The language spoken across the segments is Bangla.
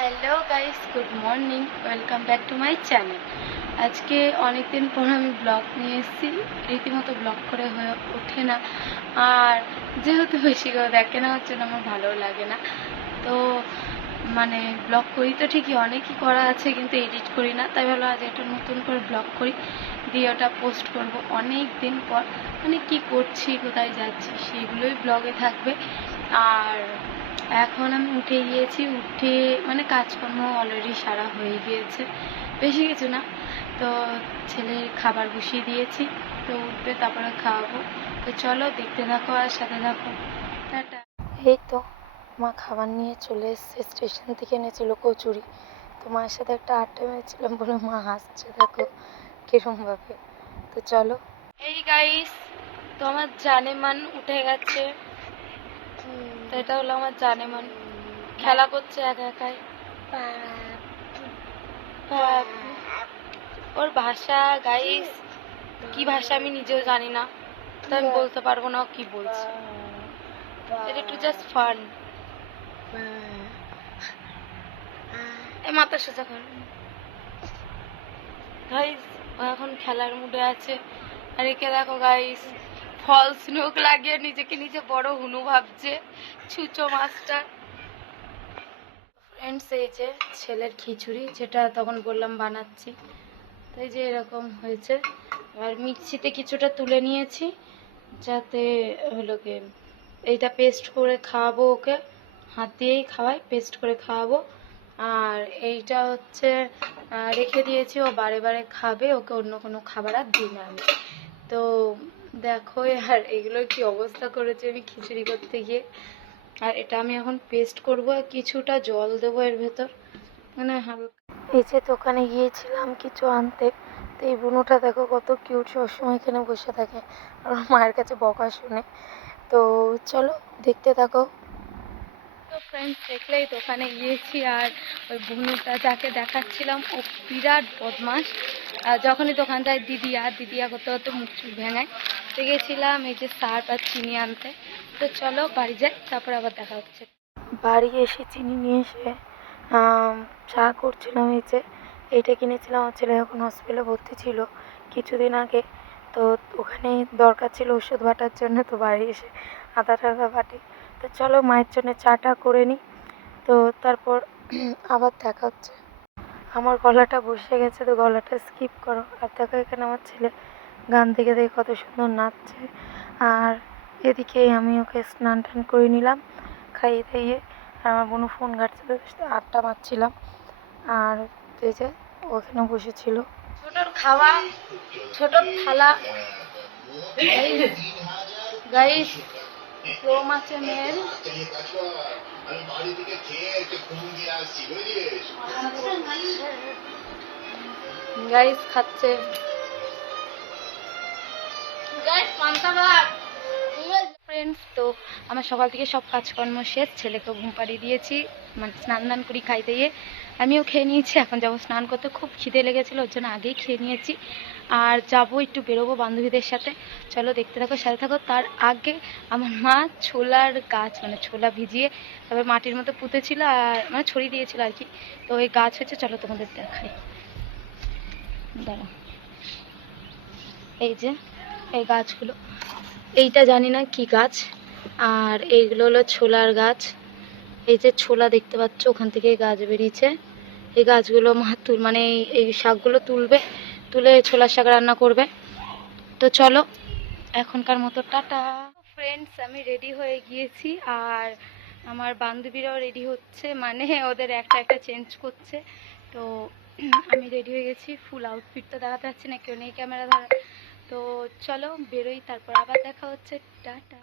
Hello guys, good morning, welcome back to my channel. আজকে অনেক দিন পর আমি ব্লগ নিয়ে এসেছি। রীতিমতো ব্লগ করে হয়ে ওঠে না, আর যেহেতু বেশি করে দেখে না হচ্ছে না, আমার ভালো লাগে না। তো ব্লগ করি তো ঠিকই, অনেকই করা আছে, কিন্তু এডিট করি না। তাই ভালো আজ একটা নতুন করে ব্লগ করি, দিয়ে ওটা পোস্ট করব অনেক দিন পর। কি করছি, কোথায় যাচ্ছি, সেগুলোই ব্লগে থাকবে। আর এখন আমি উঠে গিয়েছি, উঠে কাজকর্ম অলরেডি সারা হয়ে গিয়েছে, বেশি কিছু না। তো ছেলের খাবার বসিয়ে দিয়েছি, তো উঠবে, তারপরে খাওয়াবো। তো চলো দেখতে থাকো আর সাথে থাকো। টাটা। এই তো মা খাবার নিয়ে চলে এসছে, স্টেশন থেকে এনেছিল কচুরি। তো মায়ের সাথে একটা আড্ডা মেরেছিলাম বলে মা হাসছে, দেখো কিরমভাবে। তো চলো। এই গাইস, তো আমার জানেমান উঠে গেছে। তো এটা হলো আমার জানেমান, খেলা করছে একা একাই। ওর ভাষা গাইস, কি ভাষা আমি নিজেও জানি না, তো আমি বলতে পারবো না ও কি বলছে। এটা একটু জাস্ট ফান। এই মাথা সোজা কর গাইস, ও এখন খেলার মুডে আছে। আর একে দেখো গাইস, ফলস নোক লাগিয়ে নিজেকে নিজে বড় হুনু ভাবছে, ছুচো মাস্টার। ফ্রেন্ডস, এই যে ছেলের খিচুড়ি, যেটা তখন বললাম বানাচ্ছি, তো এই যে এরকম হয়েছে। আর মিক্সিতে কিছুটা তুলে নিয়েছি, যাতে হলো কি এইটা পেস্ট করে খাওয়াবো ওকে, হাত দিয়েই খাওয়াই, পেস্ট করে খাওয়াবো। আর এইটা হচ্ছে রেখে দিয়েছি, ও বারে বারে খাবে, ওকে অন্য কোনো খাবার আর দিই না আমি। তো দেখো আর এগুলোর কি অবস্থা করেছে আমি খিচুড়ি করতে গিয়ে। আর এটা আমি এখন পেস্ট করব, কিছুটা জল দেবো এর ভেতর, হালকা। এই যে দোকানে গিয়েছিলাম কিছু আনতে, তো এই বুনোটা দেখো কত কিউট, সবসময় এখানে বসে থাকে আর মায়ের কাছে বকা শুনে। তো চলো দেখতে থাকো। তো ফ্রেন্ডস, দেখলেই দোকানে গিয়েছি, আর ওই বুনুটা যাকে দেখাচ্ছিলাম ও বিরাট বদমাস। যখনই দোকান যায় দিদিয়া দিদিয়া করতে করতে মুখ চুখ ভেঙায়। তো গেছিলাম এই যে সার্ফ আর চিনি আনতে। তো চলো বাড়ি যাই, তারপরে আবার দেখা হচ্ছে। বাড়ি এসে চিনি নিয়ে এসে চা করছিলাম। এই যে এইটা কিনেছিলাম, আমার ছেলে এখন হসপিটালে ভর্তি ছিল কিছুদিন আগে, তো ওখানে দরকার ছিল ওষুধ বাটার জন্য, তো বাড়ি এসে আদা টাদা বাটি। তো চলো মায়ের জন্য চাটা করে নিই, তো তারপর আবার দেখা হচ্ছে। আমার গলাটা বসে গেছে, তো গলাটা স্কিপ করো। আর দেখো এখানে আমার ছেলে গান থেকে দেখে কত সুন্দর নাচছে। আর এদিকে আমি ওকে স্নান টান করে নিলাম, খাইয়ে দাইয়ে। আর আমার বোনও ফোন ঘাটছিল, আড্ডা মারছিলাম। আর এই যে ওখানে বসেছিল। ছোটোর খাওয়া, ছোটোর থালা। গাইস, প্রো মাছে মেল গাইস খাচ্ছে। ফ্রেন্ডস, তো আমার সকাল থেকে সব কাজকর্ম শেষ, ছেলেকে ঘুম পাড়িয়ে দিয়েছি, স্নান দান করি খাই দিয়ে আমিও খেয়ে নিয়েছি। এখন যাবো স্নান করতে, খুব খিদে লেগেছিলো, ওর জন্য আগেই খেয়ে নিয়েছি। আর যাবো একটু বেরোবো বান্ধবীদের সাথে, চলো দেখতে থাকো সাথে থাকো। তার আগে আমার মা ছোলার গাছ, ছোলা ভিজিয়ে তারপর মাটির মতো পুঁতেছিল, আর ছড়িয়ে দিয়েছিল আর কি। তো ওই গাছ হচ্ছে, চলো তোমাদের দেখাই, দাঁড়া। এই যে এই গাছগুলো, এইটা জানি না কি গাছ, আর এইগুলো হলো ছোলার গাছ। এই যে ছোলা দেখতে পাচ্ছ, ওখান থেকে গাছ বেরিয়েছে। এই গাছগুলো মা এই শাকগুলো তুলবে, তুলে ছোলার শাক রান্না করবে। তো চলো এখনকার মতো টাটা। ফ্রেন্ডস, আমি রেডি হয়ে গিয়েছি, আর আমার বান্ধবীরাও রেডি হচ্ছে, ওদের একটা একটা চেঞ্জ করছে। তো আমি রেডি হয়ে গেছি, ফুল আউটফিট তো দেখাতে পারছি না, কেউ নেই ক্যামেরা ধরা। তো চলো বেরোই, তারপর আবার দেখা হচ্ছে, টাটা।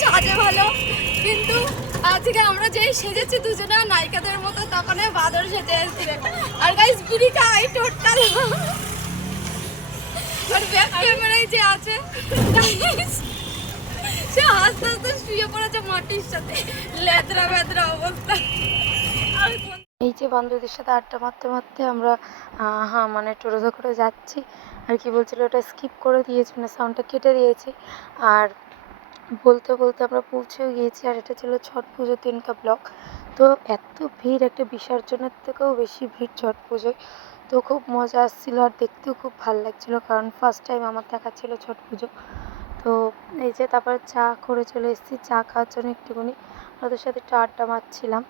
সাজে ভালো, কিন্তু আজকে আমরা যেই সেজেছি দুজনে নায়িকাদের মতো, তখন বাদর সেজে এসেছি। আর গাইস বিড়ি খাই টোটাল, আর ব্যাক ক্যামেরায় যে আছে সে আস্তে আস্তে শুয়ে পড়েছে মাটির সাথে, লেদরা বেদরা অবস্থা। এই যে বান্ধবীদের সাথে আড্ডা মারতে মারতে আমরা টোটো করে যাচ্ছি। আর কি বলছিল, ওটা স্কিপ করে দিয়েছি, সাউন্ডটা কেটে দিয়েছি। আর বলতে বলতে আমরা পৌঁছেও গিয়েছি, আর এটা ছিল ছট পুজোর দিনকার ব্লগ। তো এত ভিড়, একটা বিসর্জনের থেকেও বেশি ভিড় ছট পুজোয়। তো খুব মজা আসছিলো আর দেখতেও খুব ভালো লাগছিলো, কারণ ফার্স্ট টাইম আমার দেখা ছিল ছট পুজো। তো এই যে তারপরে চা করে চলে এসেছি, চা খাওয়ার জন্য একটুখানি ওদের সাথে একটু আড্ডা মারছিলাম।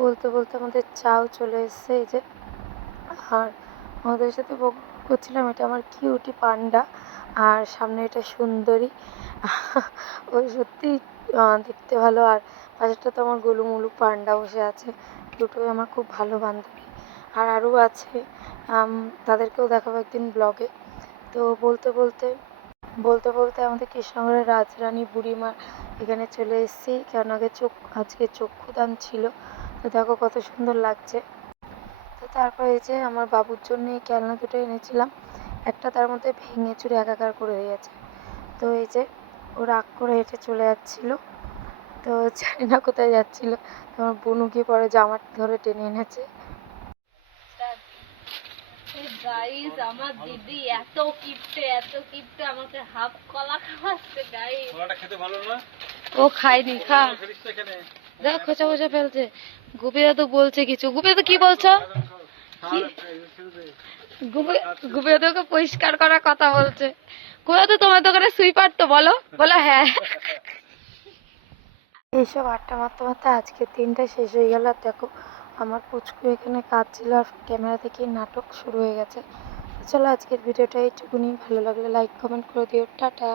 বলতে বলতে আমাদের চাও চলে এসছে এই যে। আর ওদের সাথে করছিলাম, এটা আমার কিউটি পান্ডা আর সামনে এটা সুন্দরী। ওই সত্যি দেখতে ভালো, আর পাশেরটা তো আমার গোলুমুলু পান্ডা বসে আছে। দুটোই আমার খুব ভালো বান্ধবী। আর আরও আছে, তাদেরকেও দেখাবো একদিন ব্লগে। তো বলতে বলতে বলতে বলতে আমাদের কৃষ্ণনগরের রাজরানী বুড়িমার এখানে চলে এসেছি, কারণ আজকে চক্ষুদান ছিল। তো দেখো কত সুন্দর লাগছে। তো তারপর এই যে আমার বাবুর জন্য এই খেলনা দুটো এনেছিলাম, একটা তার মধ্যে ভেঙে চুরে একাকার করে দিয়েছে। তো এই যে ও রাগ করে হেঁটে চলে যাচ্ছিল, তো জানি না কোথায় যাচ্ছিল। আমার বোনু গিয়ে পরে জামা ধরে টেনে এনেছে। গাইস আমার দিদি এত কিপটে আমাকে হাফ কলা খাওয়াচ্ছে গাইস। কলাটা খেতে ভালো না? ও খায়নি, খা। ফেলিস তো এখানে। দেখ খোঁচা খোঁচা ফেলছে। গুপিদা তো বলছে কিছু। গুপিদা তো কি বলছো? কি? গুপিদা তো ওকে পরিষ্কার করার কথা বলছে। গুপিদা তো তোমার দোকানে সুইপার তো, বলো বলো হ্যাঁ। এইসব আড্ডা মারতে মারতে আজকের দিনটা শেষ হয়ে গেল। আর দেখো আমার পুচকু এখানে কাঁদছিল আর ক্যামেরা থেকে নাটক শুরু হয়ে গেছে। চলো আজকের ভিডিওটা এইটুকুনি। ভালো লাগলে লাইক কমেন্ট করে দিও। টাটা।